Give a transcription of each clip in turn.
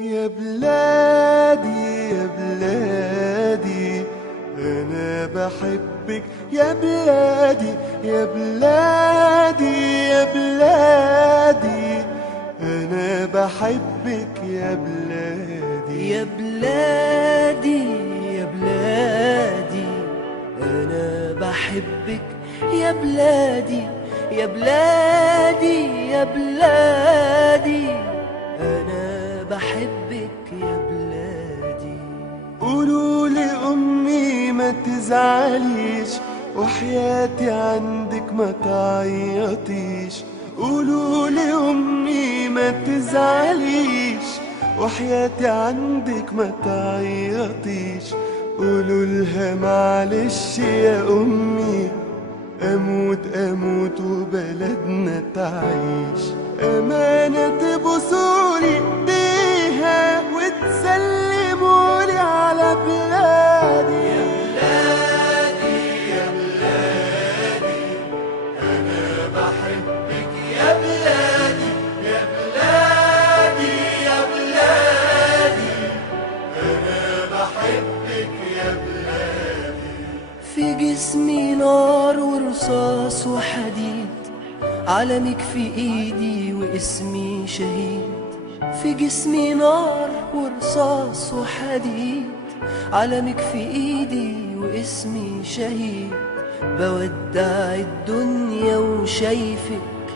يا بلادي يا بلادي أنا بحبك يا بلادي يا بلادي يا بلادي أنا بحبك يا بلادي يا بلادي يا بلادي أنا بحبك يا بلادي يا بلادي يا بلادي أنا بحبك يا بلادي. قولوا لأمي ما تزعليش وحياتي عندك ما تعيطيش. قولوا لأمي ما تزعليش وحياتي عندك ما تعيطيش. قولوا لها معلش يا أمي أموت أموت وبلدنا تعيش. أمانة تبوسولي إيديها وتسلمولي على بلادي. يا بلادي يا بلادي أنا بحبك يا بلادي يا بلادي يا بلادي أنا بحبك يا بلادي. في جسمي نار ورصاص وحديد، علمك في ايدي واسمي شهيد. في جسمي نار ورصاص وحديد، علمك في ايدي واسمي شهيد. بودع الدنيا وشايفك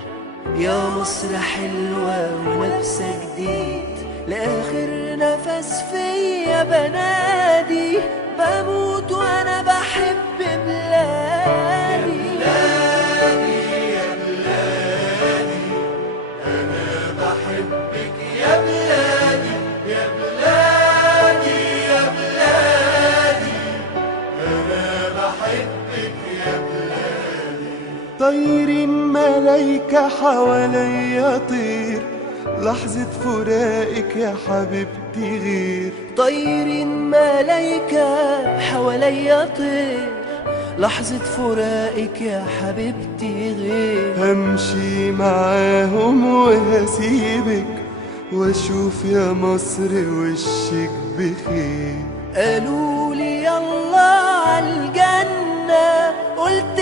يا مصر حلوة ولابسة جديد. لآخر نفس فيا بنادي بموت وانا بحب بلادي. يا بلادي أنا بحبك يا بلادي يا بلادي يا بلادي أنا بحبك يا بلادي. طيرين ملايكة حواليا طير لحظة فراقك يا حبيبتي غير. طيرين ملايكة حواليا طير لحظة فراقك يا حبيبتي غير. همشي معاهم وهسيبك واشوف يا مصر وشك بخير. قالوا لي يلا عالجنة، قلت